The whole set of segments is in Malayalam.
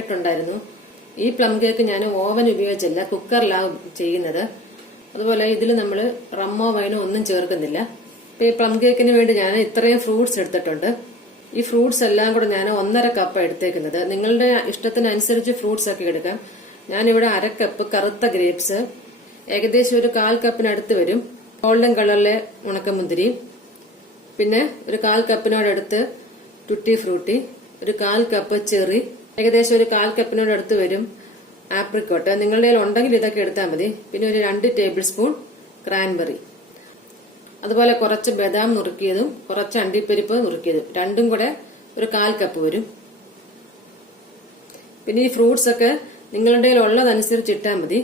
ഇട്ടിട്ടുണ്ടായിരുന്നു. ഈ പ്ലം കേക്ക് ഞാൻ ഓവൻ ഉപയോഗിച്ചല്ല, കുക്കറിലാണ് ചെയ്യുന്നത്. അതുപോലെ ഇതിൽ നമ്മൾ റമ്മോ വൈനോ ഒന്നും ചേർക്കുന്നില്ല. ഈ പ്ലം കേക്കിന് വേണ്ടി ഞാൻ ഇത്രയും ഫ്രൂട്ട്സ് എടുത്തിട്ടുണ്ട്. ഈ ഫ്രൂട്ട്സ് എല്ലാം കൂടെ ഞാൻ 1.5 കപ്പ് എടുത്തേക്കുന്നത്. നിങ്ങളുടെ ഇഷ്ടത്തിനനുസരിച്ച് ഫ്രൂട്ട്സ് ഒക്കെ എടുക്കാം. ഞാനിവിടെ 1/2 കപ്പ് കറുത്ത ഗ്രേപ്സ്, ഏകദേശം ഒരു 1/4 കപ്പിനടുത്ത് വരും ഗോൾഡൻ കളറിലെ ഉണക്കമുന്തിരി, പിന്നെ ഒരു 1/4 കപ്പിനോടടുത്ത് ടുട്ടി ഫ്രൂട്ടി, ഒരു 1/4 കപ്പ് ചെറി, ഏകദേശം ഒരു 1/4 കപ്പിനോടടുത്ത് വരും ആപ്രിക്കോട്ട്. നിങ്ങളുടെ കയ്യിൽ ഉണ്ടെങ്കിൽ ഇതൊക്കെ എടുത്താൽ മതി. പിന്നെ ഒരു 2 ടേബിൾ സ്പൂൺ ക്രാൻബെറി, അതുപോലെ കുറച്ച് ബദാം നുറുക്കിയതും കുറച്ച് അണ്ടിപ്പരിപ്പ് നുറുക്കിയതും, രണ്ടും കൂടെ ഒരു 1/4 കപ്പ് വരും. പിന്നെ ഈ ഫ്രൂട്ട്സ് ഒക്കെ നിങ്ങളുടെ കയ്യിൽ ഉള്ളതനുസരിച്ച് ഇട്ടാൽ മതി.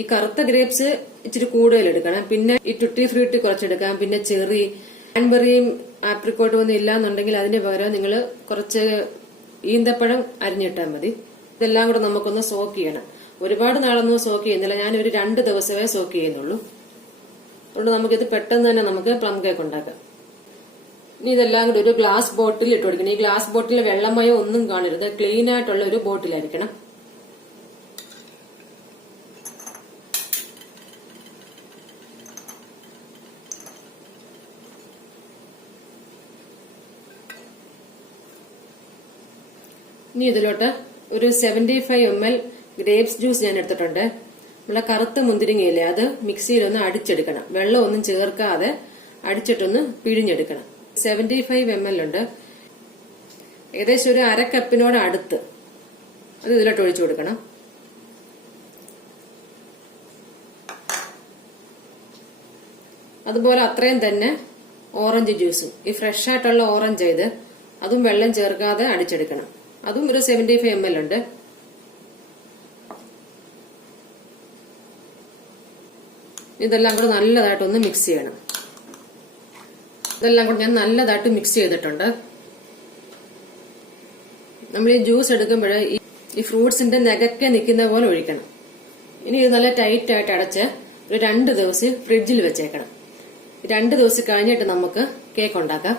ഈ കറുത്ത ഗ്രേപ്സ് ഇച്ചിരി കൂടുതൽ എടുക്കണം. പിന്നെ ഈ ടുട്ടി ഫ്രൂട്ടി കുറച്ചെടുക്കാം. പിന്നെ ചെറി, ക്രാൻബെറിയും ആപ്രിക്കോട്ടും ഒന്നും ഇല്ലാന്നുണ്ടെങ്കിൽ അതിന് പകരം നിങ്ങൾ കുറച്ച് ഈന്തപ്പഴം അരിഞ്ഞിട്ടാൽ മതി. ഇതെല്ലാം കൂടെ നമുക്കൊന്ന് സോക്ക് ചെയ്യണം. ഒരുപാട് നാളൊന്നും സോക്ക് ചെയ്യുന്നില്ല, ഞാനൊരു 2 ദിവസമേ സോക്ക് ചെയ്യുന്നുള്ളൂ. അതുകൊണ്ട് നമുക്കിത് പെട്ടെന്ന് തന്നെ നമുക്ക് പ്ലം കേക്ക് ഉണ്ടാക്കാം. ഇനി ഇതെല്ലാം കൂടി ഒരു ഗ്ലാസ് ബോട്ടിൽ ഇട്ട് കൊടുക്കണം. ഈ ഗ്ലാസ് ബോട്ടിൽ വെള്ളമയോ ഒന്നും കാണരുത്, ക്ലീൻ ആയിട്ടുള്ള ഒരു ബോട്ടിലായിരിക്കണം. ഇനി ഇതിലോട്ട് ഒരു 75 ml ഗ്രേപ്സ് ജ്യൂസ് ഞാൻ എടുത്തിട്ടുണ്ട്. നമ്മളെ കറുത്ത മുന്തിരിങ്ങയില്ലേ, അത് മിക്സിയിലൊന്ന് അടിച്ചെടുക്കണം. വെള്ളം ഒന്നും ചേർക്കാതെ അടിച്ചിട്ടൊന്ന് പിഴിഞ്ഞെടുക്കണം. 75 ml ഉണ്ട്. ഏകദേശം ഒരു 1/2 കപ്പിനോട് അടുത്ത് അത് ഇതിലോട്ട് ഒഴിച്ചു കൊടുക്കണം. അതുപോലെ അത്രയും തന്നെ ഓറഞ്ച് ജ്യൂസും, ഈ ഫ്രഷ് ആയിട്ടുള്ള ഓറഞ്ച് ഇത്, അതും വെള്ളം ചേർക്കാതെ അടിച്ചെടുക്കണം. അതും ഒരു 75 ml ഉണ്ട്. ഇതെല്ലാം കൂടെ നല്ലതായിട്ടൊന്ന് മിക്സ് ചെയ്യണം. ഇതെല്ലാം കൂടെ ഞാൻ നല്ലതായിട്ട് മിക്സ് ചെയ്തിട്ടുണ്ട്. നമ്മൾ ഈ ജ്യൂസ് എടുക്കുമ്പോൾ ഈ ഫ്രൂട്ട്സിന്റെ നെകക്കെ നിൽക്കുന്ന പോലെ ഒഴിക്കണം. ഇനി ഇത് നല്ല ടൈറ്റ് ആയിട്ട് അടച്ച് ഒരു 2 ദിവസം ഫ്രിഡ്ജിൽ വെച്ചേക്കണം. 2 ദിവസം കഴിഞ്ഞിട്ട് നമുക്ക് കേക്ക് ഉണ്ടാക്കാം.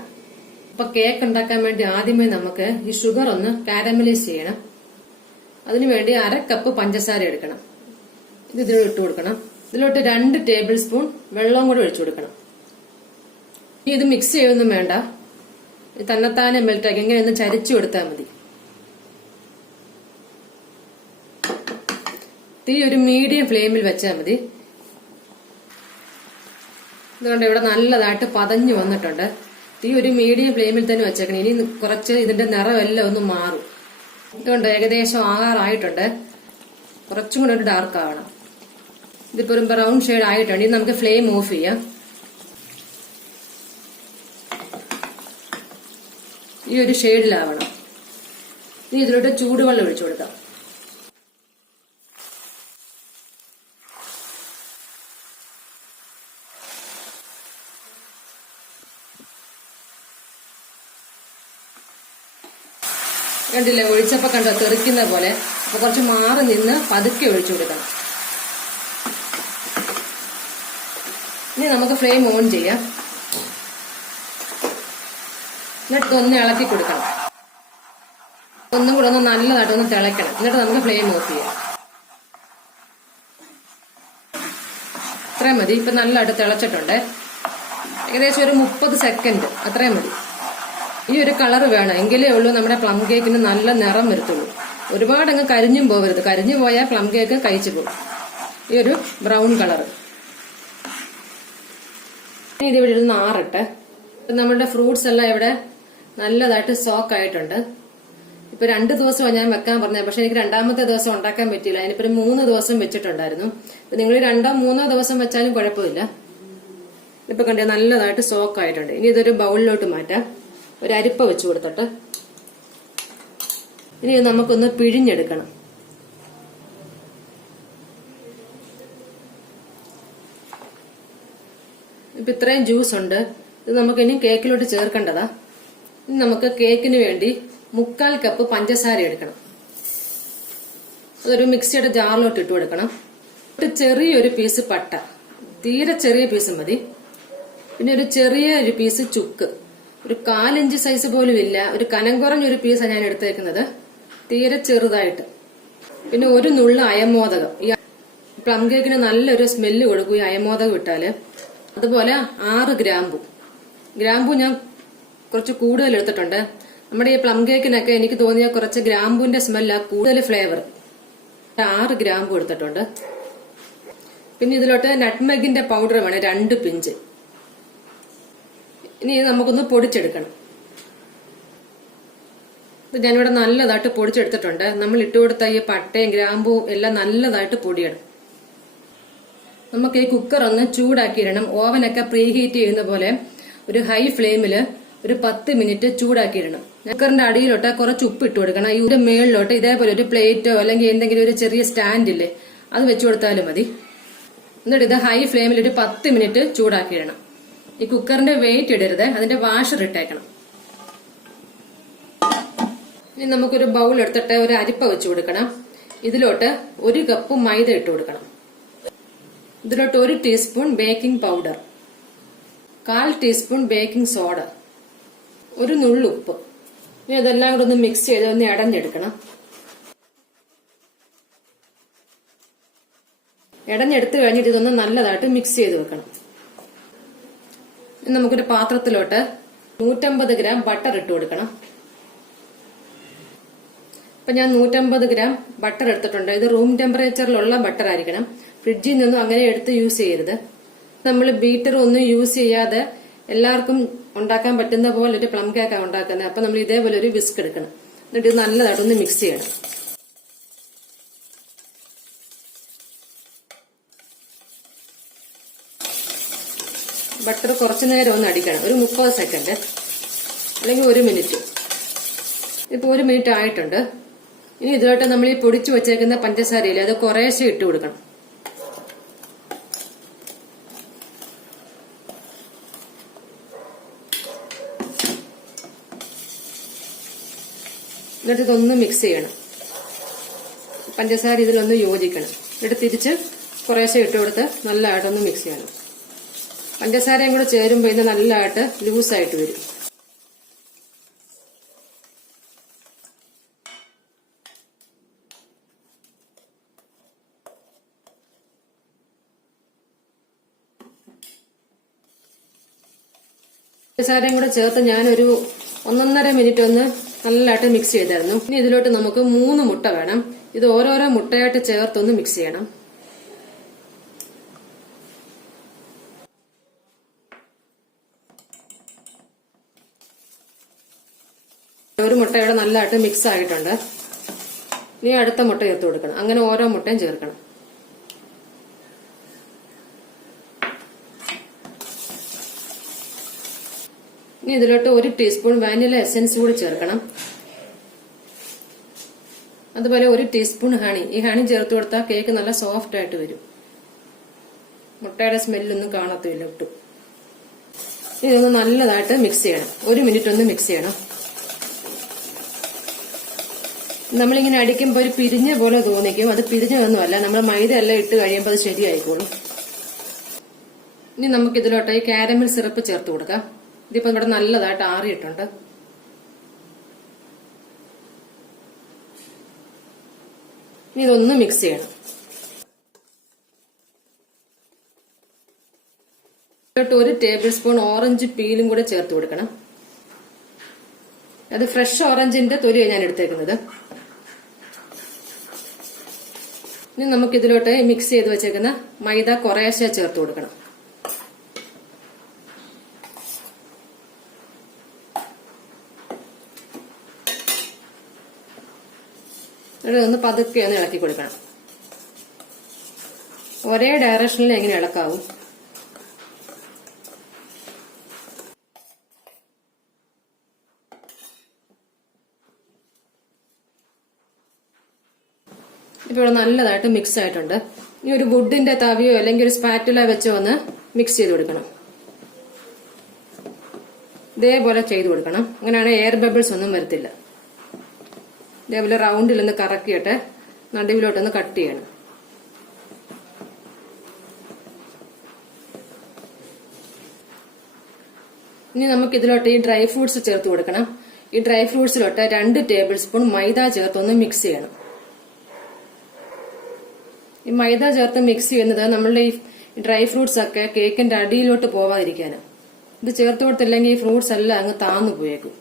അപ്പൊ കേക്ക് ഉണ്ടാക്കാൻ വേണ്ടി ആദ്യമേ നമുക്ക് ഈ ഷുഗർ ഒന്ന് കാരമലൈസ് ചെയ്യണം. അതിനുവേണ്ടി 1/2 കപ്പ് പഞ്ചസാര എടുക്കണം. ഇത് ഇതിലോട്ട് ഇട്ട് കൊടുക്കണം. ഇതിലോട്ട് 2 ടേബിൾ സ്പൂൺ വെള്ളവും കൂടെ ഒഴിച്ചു കൊടുക്കണം. ഇനി ഇത് മിക്സ് ചെയ്യൊന്നും വേണ്ട, തന്നെത്താനെ മെൽറ്റാക്കി ഇങ്ങനെ ഒന്ന് ചരിച്ചു കൊടുത്താൽ മതി. തീ ഒരു മീഡിയം ഫ്ലെയിമിൽ വെച്ചാൽ മതി. ഇതുകൊണ്ട് ഇവിടെ നല്ലതായിട്ട് പതഞ്ഞു വന്നിട്ടുണ്ട്. തീ ഒരു മീഡിയം ഫ്ലെയിമിൽ തന്നെ വെച്ചേക്കണം. ഇനി കുറച്ച് ഇതിന്റെ നിറമെല്ലാം ഒന്ന് മാറും. ഇതുകൊണ്ട് ഏകദേശം ആകാറായിട്ടുണ്ട്. കുറച്ചും കൂടെ ഒരു ഡാർക്ക് ആവണം. ഇതിപ്പോ ഒരു ബ്രൗൺ ഷെയ്ഡ് ആയിട്ടുണ്ട്. ഇനി നമുക്ക് ഫ്ലെയിം ഓഫ് ചെയ്യാം. ഈ ഒരു ഷെയ്ഡിലാവണം. ഇനി ഇതിലോട്ട് ചൂടുവെള്ളം ഒഴിച്ചു കൊടുക്കാം. കണ്ടില്ലേ, ഒഴിച്ചപ്പോ കണ്ടോ തെറിക്കുന്ന പോലെ. അപ്പൊ കുറച്ച് മാറി നിന്ന് പതുക്കെ ഒഴിച്ചു കൊടുക്കണം. ഇനി നമുക്ക് ഫ്ലെയിം ഓൺ ചെയ്യാം. എന്നിട്ട് ഒന്ന് ഇളക്കി കൊടുക്കണം. ഒന്നും കൂടെ ഒന്ന് നല്ലതായിട്ട് ഒന്ന് തിളയ്ക്കണം. എന്നിട്ട് നമുക്ക് ഫ്ലെയിം ഓഫ് ചെയ്യാം. അത്രയും മതി. ഇപ്പൊ നല്ലതായിട്ട് തിളച്ചിട്ടുണ്ട്. ഏകദേശം ഒരു 30 സെക്കൻഡ് അത്രയും മതി. ഈ ഒരു കളർ വേണം, എങ്കിലേ ഉള്ളൂ നമ്മുടെ പ്ലം കേക്കിന് നല്ല നിറം വരത്തുള്ളൂ. ഒരുപാട് അങ്ങ് കരിഞ്ഞും പോകരുത്. കരിഞ്ഞു പോയാൽ പ്ലം കേക്ക് കഴിച്ചു പോകും. ഈ ഒരു ബ്രൗൺ കളർ. ഇത് ഇവിടെ ഇരുന്ന് ആറട്ടെ. നമ്മുടെ ഫ്രൂട്ട്സ് എല്ലാം ഇവിടെ നല്ലതായിട്ട് സോക്ക് ആയിട്ടുണ്ട്. ഇപ്പൊ 2 ദിവസമാണ് ഞാൻ വെക്കാൻ പറഞ്ഞത്. പക്ഷെ എനിക്ക് 2ാമത്തെ ദിവസം ഉണ്ടാക്കാൻ പറ്റിയില്ല. അതിനിപ്പോ 3 ദിവസം വെച്ചിട്ടുണ്ടായിരുന്നു. ഇപ്പൊ നിങ്ങൾ 2ഓ 3ഓ ദിവസം വെച്ചാലും കുഴപ്പമില്ല. ഇപ്പൊ കണ്ടേ നല്ലതായിട്ട് സോക്ക് ആയിട്ടുണ്ട്. ഇനി ഇതൊരു ബൗളിലോട്ട് മാറ്റാം. ഒരു അരിപ്പ വെച്ച് കൊടുത്തിട്ട് ഇനി നമുക്കൊന്ന് പിഴിഞ്ഞെടുക്കണം. ഇപ്പൊ ഇത്രയും ജ്യൂസ് ഉണ്ട്. ഇത് നമുക്ക് ഇനി കേക്കിലോട്ട് ചേർക്കേണ്ടതാ. ഇനി നമുക്ക് കേക്കിന് വേണ്ടി 3/4 കപ്പ് പഞ്ചസാര എടുക്കണം. അതൊരു മിക്സിയുടെ ജാറിലോട്ട് ഇട്ട് കൊടുക്കണം. ചെറിയൊരു പീസ് പട്ട, തീരെ ചെറിയ പീസ് മതി. പിന്നെ ഒരു ചെറിയൊരു പീസ് ചുക്ക്, ഒരു 1/4 ഇഞ്ച് സൈസ് പോലും ഇല്ല, ഒരു കനം കുറഞ്ഞൊരു പീസാണ് ഞാൻ എടുത്തേക്കുന്നത്. തീരെ ചെറുതായിട്ട്. പിന്നെ ഒരു നുള്ള അയമോദകം. ഈ പ്ലം കേക്കിന് നല്ലൊരു സ്മെല്ല് കൊടുക്കും ഈ അയമോദകം ഇട്ടാല്. അതുപോലെ 6 ഗ്രാമ്പു ഞാൻ കുറച്ച് കൂടുതൽ എടുത്തിട്ടുണ്ട്. നമ്മുടെ ഈ പ്ലം കേക്കിനൊക്കെ എനിക്ക് തോന്നിയ കുറച്ച് ഗ്രാമ്പൂന്റെ സ്മെല്ല കൂടുതൽ ഫ്ലേവർ. 6 ഗ്രാമ്പു എടുത്തിട്ടുണ്ട്. പിന്നെ ഇതിലോട്ട് നട്ട്മെഗിന്റെ പൗഡർ വേണം 2 പിഞ്ച്. ഇനി നമുക്കൊന്ന് പൊടിച്ചെടുക്കണം. ഞാനിവിടെ നല്ലതായിട്ട് പൊടിച്ചെടുത്തിട്ടുണ്ട്. നമ്മൾ ഇട്ടുകൊടുത്ത ഈ പട്ടയും ഗ്രാമ്പും എല്ലാം നല്ലതായിട്ട് പൊടിയണം. നമുക്ക് ഈ കുക്കർ ഒന്ന് ചൂടാക്കിയിടണം. ഓവനൊക്കെ പ്രീ ഹീറ്റ് ചെയ്യുന്ന പോലെ ഒരു ഹൈ ഫ്ലെയിമില് ഒരു 10 മിനിറ്റ് ചൂടാക്കിയിടണം. കുക്കറിന്റെ അടിയിലോട്ട് കുറച്ച് ഉപ്പ് ഇട്ട് കൊടുക്കണം. ഇതിന്റെ മേളിലോട്ട് ഇതേപോലെ ഒരു പ്ലേറ്റോ അല്ലെങ്കിൽ എന്തെങ്കിലും ഒരു ചെറിയ സ്റ്റാൻഡില്ലേ അത് വെച്ചു കൊടുത്താലും മതി. എന്നിട്ട് ഇത് ഹൈ ഫ്ലെയിമിൽ ഒരു 10 മിനിറ്റ് ചൂടാക്കിയിടണം. ഈ കുക്കറിന്റെ വെയിറ്റ് ഇടരുത്, അതിന്റെ വാഷർ ഇട്ടേക്കണം. ഇനി നമുക്കൊരു ബൗൾ എടുത്തിട്ട് ഒരു അരിപ്പ വെച്ചു കൊടുക്കണം. ഇതിലോട്ട് 1 കപ്പ് മൈദ ഇട്ട് കൊടുക്കണം. ഇതിലോട്ട് 1 teaspoon baking powder, 1/4 teaspoon baking soda, ഒരു നുള്ളുപ്പ്. ഇനി ഇതെല്ലാം കൂടെ ഒന്ന് മിക്സ് ചെയ്ത് ഒന്ന് ഇടഞ്ഞെടുക്കണം. ഇടഞ്ഞെടുത്ത് കഴിഞ്ഞിട്ട് ഇതൊന്ന് നല്ലതായിട്ട് മിക്സ് ചെയ്ത് വെക്കണം. ഇനി നമുക്കൊരു പാത്രത്തിലോട്ട് 150 ഗ്രാം ബട്ടർ ഇട്ട് കൊടുക്കണം. ഇപ്പൊ ഞാൻ 150 ഗ്രാം ബട്ടർ എടുത്തിട്ടുണ്ട്. ഇത് റൂം ടെമ്പറേച്ചറിലുള്ള ബട്ടർ ആയിരിക്കണം. ഫ്രിഡ്ജിൽ നിന്നും അങ്ങനെ എടുത്ത് യൂസ് ചെയ്യരുത്. നമ്മൾ ബീറ്റർ ഒന്നും യൂസ് ചെയ്യാതെ എല്ലാവർക്കും ഉണ്ടാക്കാൻ പറ്റുന്ന പോലെ ഒരു പ്ലം കേക്കാണ് ഉണ്ടാക്കുന്നത്. അപ്പൊ നമ്മൾ ഇതേപോലെ ഒരു വിസ്ക് എടുക്കണം. എന്നിട്ട് ഇത് നല്ലതായിട്ടൊന്ന് മിക്സ് ചെയ്യണം. ബട്ടർ കുറച്ചു നേരം ഒന്ന് അടിക്കണം. ഒരു 30 സെക്കൻഡ് അല്ലെങ്കിൽ 1 മിനിറ്റ്. ഇപ്പൊ 1 മിനിറ്റ് ആയിട്ടുണ്ട്. ഇനി ഇതിലോട്ട് നമ്മൾ ഈ പൊടിച്ചു വെച്ചേക്കുന്ന പഞ്ചസാരയില്ലേ അത് കുറേശ്ശെ ഇട്ട് കൊടുക്കണം. എന്നിട്ട് ഇതൊന്ന് മിക്സ് ചെയ്യണം. പഞ്ചസാര ഇതിലൊന്ന് യോജിക്കണം. എന്നിട്ട് തിരിച്ച് കുറേശ്ശെ ഇട്ട് കൊടുത്ത് നല്ലതായിട്ടൊന്ന് മിക്സ് ചെയ്യണം. പഞ്ചസാരയും കൂടെ ചേരുമ്പോൾ ഇത് നല്ലതായിട്ട് ലൂസായിട്ട് വരും. പഞ്ചസാരയും കൂടെ ചേർത്ത് ഞാനൊരു 1.5 മിനിറ്റ് ഒന്ന് നല്ലതായിട്ട് മിക്സ് ചെയ്തായിരുന്നു. ഇനി ഇതിലോട്ട് നമുക്ക് 3 മുട്ട വേണം. ഇത് ഓരോരോ മുട്ടയായിട്ട് ചേർത്തൊന്ന് മിക്സ് ചെയ്യണം. ഒരു മുട്ട ഇവിടെ നല്ലതായിട്ട് മിക്സ് ആയിട്ടുണ്ട്. ഇനി അടുത്ത മുട്ട ചേർത്ത് കൊടുക്കണം. അങ്ങനെ ഓരോ മുട്ടയും ചേർക്കണം. ഇനി ഇതിലോട്ട് 1 ടീസ്പൂൺ വാനില എസൻസ് കൂടി ചേർക്കണം. അതുപോലെ 1 ടീസ്പൂൺ ഹണി. ഈ ഹണി ചേർത്ത് കൊടുത്താൽ കേക്ക് നല്ല സോഫ്റ്റ് ആയിട്ട് വരും. മുട്ടയുടെ സ്മെല്ലൊന്നും കാണത്തില്ല ഒട്ടും. ഇതൊന്ന് നല്ലതായിട്ട് മിക്സ് ചെയ്യണം. 1 മിനിറ്റ് ഒന്ന് മിക്സ് ചെയ്യണം. നമ്മളിങ്ങനെ അടിക്കുമ്പോൾ ഒരു പിരിഞ്ഞ പോലെ തോന്നിക്കും. അത് പിരിഞ്ഞതൊന്നുമല്ല, നമ്മൾ മൈദ എല്ലാം ഇട്ട് കഴിയുമ്പോൾ അത് ശരിയായിക്കോളും. ഇനി നമുക്ക് ഇതിലോട്ട് ഈ കാരമൽ സിറപ്പ് ചേർത്ത് കൊടുക്കാം. ഇതിപ്പോ ഇവിടെ നല്ലതായിട്ട് ആറിയിട്ടുണ്ട്. ഇനി ഇതൊന്ന് മിക്സ് ചെയ്യണം. ഇതിലോട്ട് 1 ടേബിൾ സ്പൂൺ ഓറഞ്ച് പീലും കൂടെ ചേർത്ത് കൊടുക്കണം. അത് ഫ്രഷ് ഓറഞ്ചിന്റെ തൊലിയാണ് ഞാൻ എടുത്തേക്കുന്നത്. ഇനി നമുക്ക് ഇതിലോട്ട് മിക്സ് ചെയ്ത് വെച്ചേക്കുന്ന മൈദ കുറേശ്ശെ ചേർത്ത് കൊടുക്കണം. ഒന്ന് പതുക്കെ ഒന്ന് ഇളക്കി കൊടുക്കണം. ഒരേ ഡയറക്ഷനിൽ എങ്ങനെ ഇളക്കാവും. ഇപ്പൊ ഇവിടെ നല്ലതായിട്ട് മിക്സ് ആയിട്ടുണ്ട്. ഇനി ഒരു വുഡിന്റെ തവിയോ അല്ലെങ്കിൽ ഒരു സ്പാറ്റുല വെച്ചോ ഒന്ന് മിക്സ് ചെയ്ത് കൊടുക്കണം. ഇതേപോലെ ചെയ്ത് കൊടുക്കണം. അങ്ങനെയാണ് എയർ ബബിൾസ് ഒന്നും വരത്തില്ല. ഇതേപോലെ റൗണ്ടിലൊന്ന് കറക്കിയിട്ട് നടുവിലോട്ടൊന്ന് കട്ട് ചെയ്യണം. ഇനി നമുക്ക് ഇതിലോട്ട് ഈ ഡ്രൈ ഫ്രൂട്ട്സ് ചേർത്ത് കൊടുക്കണം. ഈ ഡ്രൈ ഫ്രൂട്ട്സിലോട്ട് 2 ടേബിൾ സ്പൂൺ മൈദ ചേർത്തൊന്ന് മിക്സ് ചെയ്യണം. ഈ മൈദ ചേർത്ത് മിക്സ് ചെയ്യുന്നത് നമ്മളുടെ ഈ ഡ്രൈ ഫ്രൂട്ട്സ് ഒക്കെ കേക്കിന്റെ അടിയിലോട്ട് പോവാതിരിക്കാനാണ്. ഇത് ചേർത്ത് കൊടുത്തില്ലെങ്കിൽ ഈ ഫ്രൂട്ട്സ് എല്ലാം അങ്ങ് താന്നു പോയേക്കും.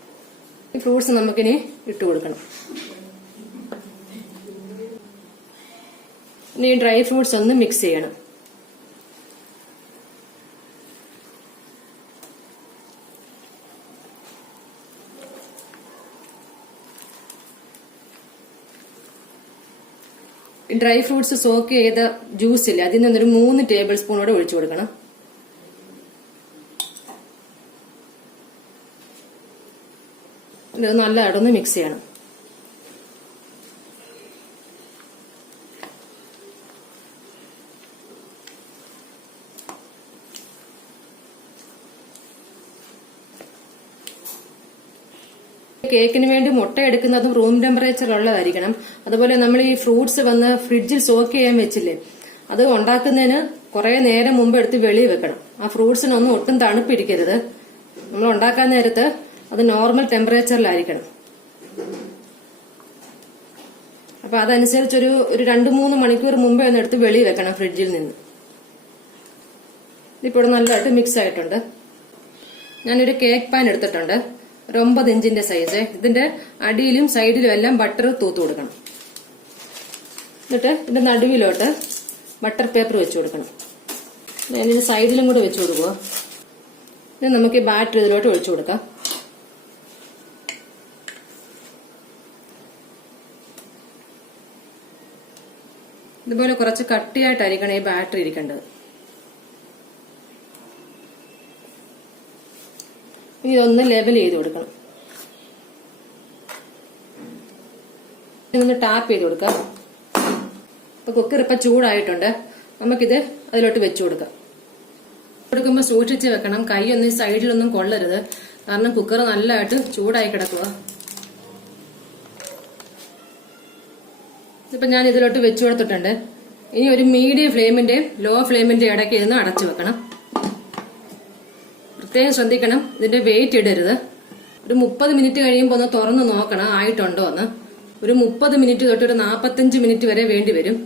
ഈ ഫ്രൂട്ട്സ് നമുക്കിനി ഇട്ട് കൊടുക്കണം. ഇനി ഈ ഡ്രൈ ഫ്രൂട്ട്സ് ഒന്ന് മിക്സ് ചെയ്യണം. ഡ്രൈ ഫ്രൂട്ട്സ് സോക്ക് ചെയ്ത ജ്യൂസ് ഇല്ല, അതിൽ നിന്നൊരു 3 ടേബിൾ സ്പൂണോടെ ഒഴിച്ചു കൊടുക്കണം. ഇത് നല്ലതായിട്ടൊന്ന് മിക്സ് ചെയ്യണം. കേക്കിന് വേണ്ടി മുട്ട എടുക്കുന്നതും റൂം ടെമ്പറേച്ചറിലുള്ളതായിരിക്കണം. അതുപോലെ നമ്മൾ ഈ ഫ്രൂട്ട്സ് വന്ന് ഫ്രിഡ്ജിൽ സോക്ക് ചെയ്യാൻ വെച്ചില്ലേ, അത് ഉണ്ടാക്കുന്നതിന് കുറെ നേരം മുമ്പ് എടുത്ത് വെളിയിൽ വെക്കണം. ആ ഫ്രൂട്ട്സിനൊന്നും ഒട്ടും തണുപ്പിരിക്കരുത്. നമ്മൾ ഉണ്ടാക്കാൻ നേരത്ത് അത് നോർമൽ ടെമ്പറേച്ചറിലായിരിക്കണം. അപ്പൊ അതനുസരിച്ച് ഒരു 2-3 മണിക്കൂർ മുമ്പേ ഒന്ന് എടുത്ത് വെളിയിൽ വെക്കണം ഫ്രിഡ്ജിൽ നിന്ന്. ഇതിപ്പോൾ നല്ലതായിട്ട് മിക്സ് ആയിട്ടുണ്ട്. ഞാനൊരു കേക്ക് പാൻ എടുത്തിട്ടുണ്ട്, ഒരു 9 ഇഞ്ചിന്റെ സൈസ്. ഇതിന്റെ അടിയിലും സൈഡിലും എല്ലാം ബട്ടർ തൂത്ത് കൊടുക്കണം. എന്നിട്ട് ഇതിന്റെ നടുവിലോട്ട് ബട്ടർ പേപ്പർ വെച്ച് കൊടുക്കണം. ഇതിന് സൈഡിലും കൂടെ വെച്ച് കൊടുക്കുക. ഇനി നമുക്ക് ഈ ബാറ്റർ ഇതിലോട്ട് ഒഴിച്ചു കൊടുക്കാം. ഇതുപോലെ കുറച്ച് കട്ടിയായിട്ടായിരിക്കണം ഈ ബാറ്ററി ഇരിക്കേണ്ടത്. ഇതൊന്ന് ലെവൽ ചെയ്ത് കൊടുക്കണം. ഇതൊന്ന് ടാപ്പ് ചെയ്ത് കൊടുക്കാം. ഇപ്പൊ കുക്കർ ഇപ്പൊ ചൂടായിട്ടുണ്ട്. നമുക്കിത് അതിലോട്ട് വെച്ചു കൊടുക്കാം. കൊടുക്കുമ്പോൾ സൂക്ഷിച്ച് വെക്കണം, കൈയൊന്നും സൈഡിലൊന്നും കൊള്ളരുത്. കാരണം കുക്കർ നല്ലതായിട്ട് ചൂടായി കിടക്കുക. ഇപ്പൊ ഞാൻ ഇതിലോട്ട് വെച്ചു കൊടുത്തിട്ടുണ്ട്. ഇനി ഒരു മീഡിയം ഫ്ലെയിമിന്റെ ലോ ഫ്ലെയിമിന്റെ ഇടയ്ക്ക് ഇരുന്ന് അടച്ചു വെക്കണം. പ്രത്യേകം ശ്രദ്ധിക്കണം, ഇതിന്റെ വെയിറ്റ് ഇടരുത്. ഒരു 30 മിനിറ്റ് കഴിയുമ്പോൾ ഒന്ന് തുറന്ന് നോക്കണം ആയിട്ടുണ്ടോ എന്ന്. ഒരു 30 മിനിറ്റ് തൊട്ട് ഒരു 45 മിനിറ്റ് വരെ വേണ്ടി വരും.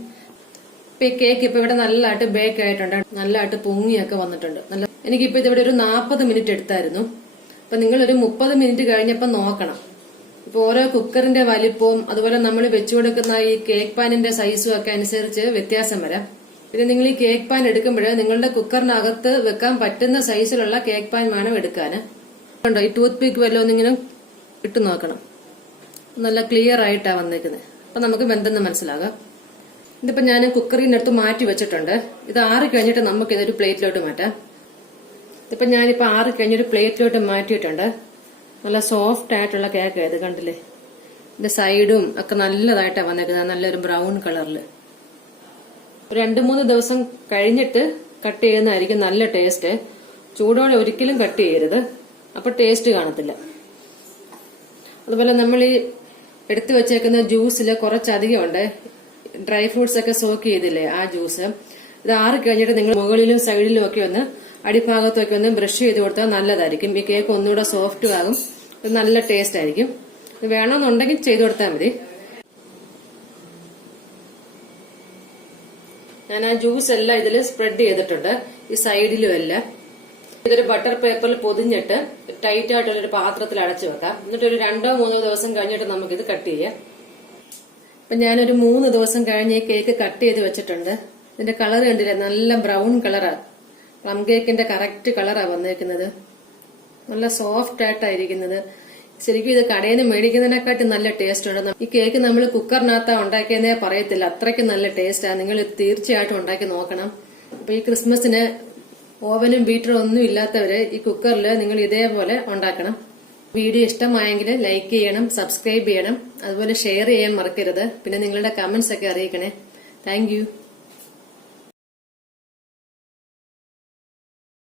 ഇപ്പൊ ഈ കേക്ക് ഇപ്പൊ ഇവിടെ നല്ലതായിട്ട് ബേക്ക് ആയിട്ടുണ്ട്, നല്ലതായിട്ട് പൊങ്ങിയൊക്കെ വന്നിട്ടുണ്ട്. എനിക്കിപ്പോ ഇതിവിടെ ഒരു 40 മിനിറ്റ് എടുത്തായിരുന്നു. അപ്പൊ നിങ്ങൾ ഒരു 30 മിനിറ്റ് കഴിഞ്ഞപ്പോ നോക്കണം. ഇപ്പൊ ഓരോ കുക്കറിന്റെ വലിപ്പവും അതുപോലെ നമ്മൾ വെച്ചു കൊടുക്കുന്ന ഈ കേക്ക് പാനിന്റെ സൈസും ഒക്കെ അനുസരിച്ച് വ്യത്യാസം വരാം. പിന്നെ നിങ്ങൾ ഈ കേക്ക് പാൻ എടുക്കുമ്പോൾ നിങ്ങളുടെ കുക്കറിനകത്ത് വെക്കാൻ പറ്റുന്ന സൈസിലുള്ള കേക്ക് പാൻ വേണം എടുക്കാന്. കണ്ടോ, ഈ ടൂത്ത് പിക്ക് വല്ലതും ഇങ്ങനെ ഇട്ട് നോക്കണം. നല്ല ക്ലിയർ ആയിട്ടാ വന്നേക്കുന്നത്. അപ്പൊ നമുക്ക് വെന്തെന്ന് മനസ്സിലാകാം. ഇതിപ്പോ ഞാൻ കുക്കറിനടുത്ത് മാറ്റി വെച്ചിട്ടുണ്ട്. ഇത് ആറി കഴിഞ്ഞിട്ട് നമുക്ക് ഇതൊരു പ്ലേറ്റിലോട്ട് മാറ്റാം. ഇതിപ്പോ ഞാനിപ്പോ ആറി കഴിഞ്ഞൊരു പ്ലേറ്റിലോട്ട് മാറ്റിയിട്ടുണ്ട്. നല്ല സോഫ്റ്റ് ആയിട്ടുള്ള കേക്ക് ഇത് കണ്ടില്ലേ. ഇതിന്റെ സൈഡും ഒക്കെ നല്ലതായിട്ടാണ് വന്നേക്കുന്നത്, നല്ലൊരു ബ്രൗൺ കളറിൽ. 2-3 ദിവസം കഴിഞ്ഞിട്ട് കട്ട് ചെയ്യുന്നതായിരിക്കും നല്ല ടേസ്റ്റ്. ചൂടോടെ ഒരിക്കലും കട്ട് ചെയ്യരുത്, അപ്പൊ ടേസ്റ്റ് കാണത്തില്ല. അതുപോലെ നമ്മൾ ഈ എടുത്തു വെച്ചേക്കുന്ന ജ്യൂസിൽ കുറച്ചധികം ഉണ്ട്, ഡ്രൈ ഫ്രൂട്ട്സ് ഒക്കെ സോക്ക് ചെയ്തില്ലേ ആ ജ്യൂസ്. ഇത് ആറി കഴിഞ്ഞിട്ട് നിങ്ങൾ മുകളിലും സൈഡിലും ഒക്കെ ഒന്ന് അടിഭാഗത്തൊക്കെ ഒന്ന് ബ്രഷ് ചെയ്ത് കൊടുത്താൽ നല്ലതായിരിക്കും. ഈ കേക്ക് ഒന്നുകൂടെ സോഫ്റ്റ് ആകും, നല്ല ടേസ്റ്റ് ആയിരിക്കും. വേണമെന്നുണ്ടെങ്കിൽ ചെയ്തു കൊടുത്താൽ മതി. ഞാൻ ആ ജ്യൂസ് എല്ലാം ഇതിൽ സ്പ്രെഡ് ചെയ്തിട്ടുണ്ട്, ഈ സൈഡിലും എല്ലാം. ഇതൊരു ബട്ടർ പേപ്പറിൽ പൊതിഞ്ഞിട്ട് ടൈറ്റ് ആയിട്ടുള്ളൊരു പാത്രത്തിൽ അടച്ചു വെക്കാം. എന്നിട്ട് ഒരു 2-3 ദിവസം കഴിഞ്ഞിട്ട് നമുക്കിത് കട്ട് ചെയ്യാം. ഇപ്പൊ ഞാനൊരു 3 ദിവസം കഴിഞ്ഞ് ഈ കേക്ക് കട്ട് ചെയ്ത് വെച്ചിട്ടുണ്ട്. ഇതിന്റെ കളർ കണ്ടില്ലേ, നല്ല ബ്രൗൺ കളറാ. പ്ലം കേക്കിന്റെ കറക്റ്റ് കളറാ വന്നേക്കുന്നത്. നല്ല സോഫ്റ്റ് ആയിട്ടായിരിക്കുന്നത്. ശരിക്കും ഇത് കടയിൽ നിന്ന് മേടിക്കുന്നതിനെക്കാട്ടും നല്ല ടേസ്റ്റ് ഉണ്ട്. ഈ കേക്ക് നമ്മൾ കുക്കറിനകത്താ ഉണ്ടാക്കിയെന്നേ പറയത്തില്ല, അത്രയ്ക്ക് നല്ല ടേസ്റ്റാണ്. നിങ്ങൾ തീർച്ചയായിട്ടും ഉണ്ടാക്കി നോക്കണം. അപ്പൊ ഈ ക്രിസ്മസിന് ഓവനും ബീറ്ററും ഒന്നും ഇല്ലാത്തവര് ഈ കുക്കറിൽ നിങ്ങൾ ഇതേപോലെ ഉണ്ടാക്കണം. വീഡിയോ ഇഷ്ടമായെങ്കിൽ ലൈക്ക് ചെയ്യണം, സബ്സ്ക്രൈബ് ചെയ്യണം, അതുപോലെ ഷെയർ ചെയ്യാൻ മറക്കരുത്. പിന്നെ നിങ്ങളുടെ കമന്റ്സ് ഒക്കെ അറിയിക്കണേ. താങ്ക്